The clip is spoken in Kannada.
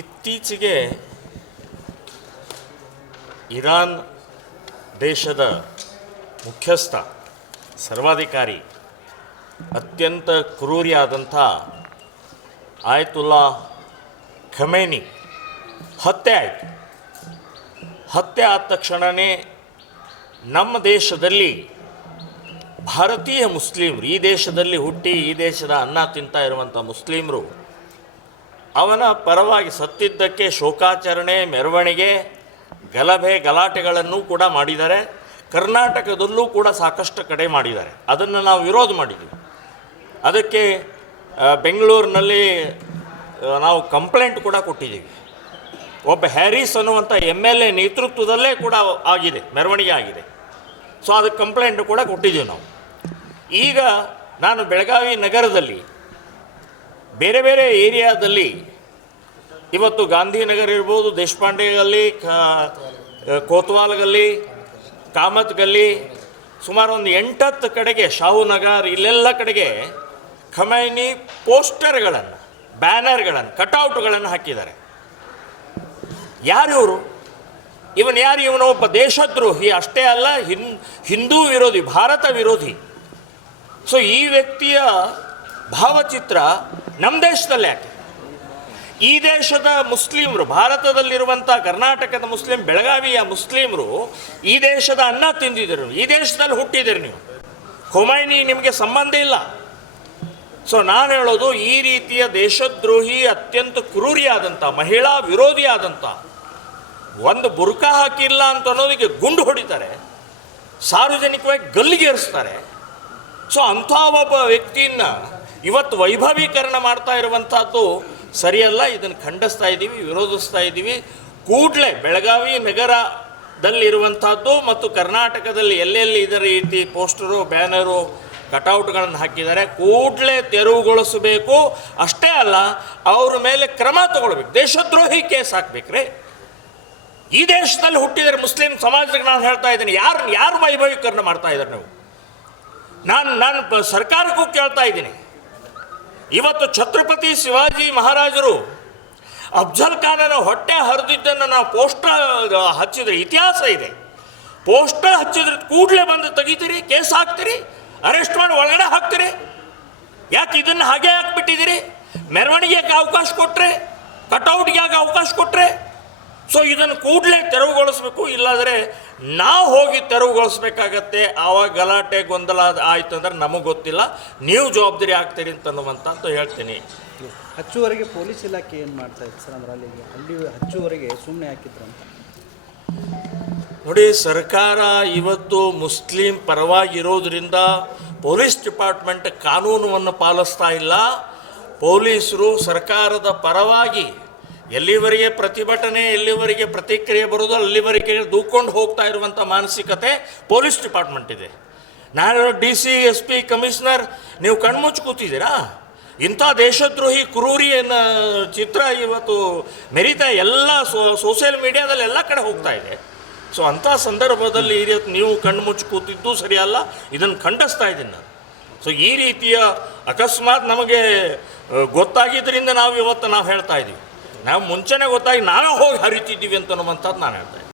ಇತ್ತೀಚೆಗೆ ಇರಾನ್ ದೇಶದ ಮುಖ್ಯಸ್ಥ ಸರ್ವಾಧಿಕಾರಿ ಅತ್ಯಂತ ಕ್ರೂರಿಯಾದಂಥ ಆಯತುಲ್ಲಾ ಖಮೇನಿ ಹತ್ಯೆ ಆಯಿತು. ಹತ್ಯೆ ಆದ ತಕ್ಷಣವೇ ನಮ್ಮ ದೇಶದಲ್ಲಿ ಭಾರತೀಯ ಮುಸ್ಲಿಮರು, ಈ ದೇಶದಲ್ಲಿ ಹುಟ್ಟಿ ಈ ದೇಶದ ಅನ್ನ ತಿಂತಾ ಇರುವಂಥ ಮುಸ್ಲಿಮರು ಅವನ ಪರವಾಗಿ ಸತ್ತಿದ್ದಕ್ಕೆ ಶೋಕಾಚರಣೆ, ಮೆರವಣಿಗೆ, ಗಲಾಟೆಗಳನ್ನು ಕೂಡ ಮಾಡಿದ್ದಾರೆ. ಕರ್ನಾಟಕದಲ್ಲೂ ಕೂಡ ಸಾಕಷ್ಟು ಕಡೆ ಮಾಡಿದ್ದಾರೆ. ಅದನ್ನು ನಾವು ವಿರೋಧ ಮಾಡಿದ್ದೀವಿ. ಅದಕ್ಕೆ ಬೆಂಗಳೂರಿನಲ್ಲಿ ನಾವು ಕಂಪ್ಲೇಂಟ್ ಕೂಡ ಕೊಟ್ಟಿದ್ದೀವಿ. ಒಬ್ಬ ಹ್ಯಾರಿಸ್ ಅನ್ನುವಂಥ MLA ನೇತೃತ್ವದಲ್ಲೇ ಕೂಡ ಆಗಿದೆ, ಮೆರವಣಿಗೆ ಆಗಿದೆ. ಸೊ ಅದಕ್ಕೆ ಕಂಪ್ಲೇಂಟ್ ಕೂಡ ಕೊಟ್ಟಿದ್ದೀವಿ ನಾವು. ಈಗ ನಾನು ಬೆಳಗಾವಿ ನಗರದಲ್ಲಿ ಬೇರೆ ಬೇರೆ ಏರಿಯಾದಲ್ಲಿ ಇವತ್ತು ಗಾಂಧಿನಗರ ಇರ್ಬೋದು, ದೇಶಪಾಂಡೆ ಗಲ್ಲಿ, ಕೋತ್ವಾಲ್ ಗಲ್ಲಿ, ಕಾಮತ್ ಗಲ್ಲಿ, ಸುಮಾರು ಒಂದು 8-10 ಕಡೆಗೆ, ಶಾಹುನಗರ್, ಇಲ್ಲೆಲ್ಲ ಕಡೆಗೆ ಖಮೈನಿ ಪೋಸ್ಟರ್ಗಳನ್ನು, ಬ್ಯಾನರ್ಗಳನ್ನು, ಕಟೌಟ್ಗಳನ್ನು ಹಾಕಿದ್ದಾರೆ. ಯಾರಿವರು? ಇವನು ಒಬ್ಬ ದೇಶದ್ರೋಹಿ ಅಷ್ಟೇ ಅಲ್ಲ, ಹಿಂದೂ ವಿರೋಧಿ, ಭಾರತ ವಿರೋಧಿ. ಸೊ ಈ ವ್ಯಕ್ತಿಯ ಭಾವಚಿತ್ರ ನಮ್ಮ ದೇಶದಲ್ಲೇ ಯಾಕೆ? ಈ ದೇಶದ ಮುಸ್ಲಿಮರು, ಭಾರತದಲ್ಲಿರುವಂಥ ಕರ್ನಾಟಕದ ಮುಸ್ಲಿಂ, ಬೆಳಗಾವಿಯ ಮುಸ್ಲಿಮರು ಈ ದೇಶದ ಅನ್ನ ತಿಂದಿದ್ದೀರಿ, ಈ ದೇಶದಲ್ಲಿ ಹುಟ್ಟಿದ್ದೀರಿ ನೀವು. ಖೊಮೈನಿ ನಿಮಗೆ ಸಂಬಂಧ ಇಲ್ಲ. ಸೊ ನಾನು ಹೇಳೋದು, ಈ ರೀತಿಯ ದೇಶದ್ರೋಹಿ, ಅತ್ಯಂತ ಕ್ರೂರಿಯಾದಂಥ, ಮಹಿಳಾ ವಿರೋಧಿಯಾದಂಥ, ಒಂದು ಬುರ್ಕಾ ಹಾಕಿಲ್ಲ ಅಂತ ಅನ್ನೋದಕ್ಕೆ ಗುಂಡು ಹೊಡಿತಾರೆ, ಸಾರ್ವಜನಿಕವಾಗಿ ಗಲ್ಲಿಗೇರಿಸ್ತಾರೆ. ಸೊ ಅಂಥ ಒಬ್ಬ ವ್ಯಕ್ತಿಯನ್ನು ಇವತ್ತು ವೈಭವೀಕರಣ ಮಾಡ್ತಾ ಇರುವಂಥದ್ದು ಸರಿಯಲ್ಲ. ಇದನ್ನು ಖಂಡಿಸ್ತಾ ಇದ್ದೀವಿ, ವಿರೋಧಿಸ್ತಾ ಇದ್ದೀವಿ. ಕೂಡಲೇ ಬೆಳಗಾವಿ ನಗರದಲ್ಲಿರುವಂಥದ್ದು ಮತ್ತು ಕರ್ನಾಟಕದಲ್ಲಿ ಎಲ್ಲೆಲ್ಲಿ ಇದರ ರೀತಿ ಪೋಸ್ಟರು, ಬ್ಯಾನರು, ಕಟೌಟ್ಗಳನ್ನು ಹಾಕಿದ್ದಾರೆ, ಕೂಡಲೇ ತೆರವುಗೊಳಿಸಬೇಕು. ಅಷ್ಟೇ ಅಲ್ಲ, ಅವ್ರ ಮೇಲೆ ಕ್ರಮ ತಗೊಳ್ಬೇಕು. ದೇಶದ್ರೋಹಿ ಕೇಸ್ ಹಾಕ್ಬೇಕ್ರಿ. ಈ ದೇಶದಲ್ಲಿ ಹುಟ್ಟಿದರೆ ಮುಸ್ಲಿಂ ಸಮಾಜಕ್ಕೆ ನಾನು ಹೇಳ್ತಾ ಇದ್ದೀನಿ, ಯಾರು ವೈಭವೀಕರಣ ಮಾಡ್ತಾ ಇದ್ದಾರೆ ನೀವು? ನಾನು ಸರ್ಕಾರಕ್ಕೂ ಕೇಳ್ತಾ ಇದ್ದೀನಿ. ಇವತ್ತು ಛತ್ರಪತಿ ಶಿವಾಜಿ ಮಹಾರಾಜರು ಅಫ್ಜಲ್ ಖಾನನ ಹೊಟ್ಟೆ ಹರಿದಿದ್ದನ್ನು ನಾವು ಪೋಸ್ಟರ್ ಹಚ್ಚಿದ್ರೆ ಇತಿಹಾಸ ಇದೆ. ಪೋಸ್ಟರ್ ಹಚ್ಚಿದ್ರೆ ಕೂಡಲೇ ಬಂದು ತೆಗಿತೀರಿ, ಕೇಸ್ ಹಾಕ್ತೀರಿ, ಅರೆಸ್ಟ್ ಮಾಡಿ ಒಳಗಡೆ ಹಾಕ್ತೀರಿ. ಯಾಕೆ ಇದನ್ನು ಹಾಗೆ ಹಾಕ್ಬಿಟ್ಟಿದ್ದೀರಿ? ಮೆರವಣಿಗೆಗೆ ಅವಕಾಶ ಕೊಟ್ಟರೆ, ಕಟೌಟ್ಗೆ ಯಾಕೆ ಅವಕಾಶ ಕೊಟ್ಟರೆ? ಸೊ ಇದನ್ನು ಕೂಡಲೇ ತೆರವುಗೊಳಿಸ್ಬೇಕು. ಇಲ್ಲಾಂದರೆ ನಾವು ಹೋಗಿ ತೆರವುಗೊಳಿಸ್ಬೇಕಾಗತ್ತೆ. ಆವಾಗ ಗಲಾಟೆ, ಗೊಂದಲ ಆಯಿತು ಅಂದ್ರೆ ನಮಗೆ ಗೊತ್ತಿಲ್ಲ, ನೀವು ಜವಾಬ್ದಾರಿ ಆಗ್ತೀರಿ ಅಂತನ್ನುವಂಥದ್ದು ಹೇಳ್ತೀನಿ. ಹಚ್ಚುವರೆಗೆ ಪೊಲೀಸ್ ಇಲಾಖೆ ಏನು ಮಾಡ್ತಾ ಇತ್ತು ಸರ್? ಅಂದ್ರೆ ಅಲ್ಲಿ ಹಚ್ಚುವರೆಗೆ ಸುಮ್ಮನೆ ಹಾಕಿದ್ರು ಅಂತ ನೋಡಿ. ಸರ್ಕಾರ ಇವತ್ತು ಮುಸ್ಲಿಂ ಪರವಾಗಿರೋದ್ರಿಂದ ಪೊಲೀಸ್ ಡಿಪಾರ್ಟ್ಮೆಂಟ್ ಕಾನೂನನ್ನು ಪಾಲಿಸ್ತಾ ಇಲ್ಲ. ಪೊಲೀಸರು ಸರ್ಕಾರದ ಪರವಾಗಿ ಎಲ್ಲಿವರೆಗೆ ಪ್ರತಿಭಟನೆ, ಎಲ್ಲಿವರೆಗೆ ಪ್ರತಿಕ್ರಿಯೆ ಬರೋದು ಅಲ್ಲಿವರೆಗೆ ದೂಕೊಂಡು ಹೋಗ್ತಾ ಇರುವಂಥ ಮಾನಸಿಕತೆ ಪೊಲೀಸ್ ಡಿಪಾರ್ಟ್ಮೆಂಟ್ ಇದೆ. ನಾನು DC, SP, ಕಮಿಷನರ್, ನೀವು ಕಣ್ಮುಚ್ಚಿ ಕೂತಿದ್ದೀರಾ? ಇಂಥ ದೇಶದ್ರೋಹಿ ಕ್ರೂರಿಯನ್ನು ಚಿತ್ರ ಇವತ್ತು ಮೆರಿತಾ ಎಲ್ಲ ಸೋಷಿಯಲ್ ಮೀಡಿಯಾದಲ್ಲಿ ಎಲ್ಲ ಕಡೆ ಹೋಗ್ತಾ ಇದೆ. ಸೊ ಅಂಥ ಸಂದರ್ಭದಲ್ಲಿ ಈ ರೀತಿ ನೀವು ಕಣ್ಮುಚ್ಚಿ ಕೂತಿದ್ದು ಸರಿಯಲ್ಲ. ಇದನ್ನು ಖಂಡಿಸ್ತಾ ಇದ್ದೀನಿ ನಾನು. ಸೊ ಈ ರೀತಿಯ ಅಕಸ್ಮಾತ್ ನಮಗೆ ಗೊತ್ತಾಗಿದ್ದರಿಂದ ನಾವು ಇವತ್ತು ಹೇಳ್ತಾ ಇದ್ದೀವಿ. ನಾವು ಮುಂಚೆನೇ ಗೊತ್ತಾಗಿ ನಾವೇ ಹೋಗಿ ಹರಿತಿದ್ದೀವಿ ಅಂತನ್ನುವಂಥದ್ದು ನಾನು ಹೇಳ್ತಾ ಇದ್ದೀನಿ.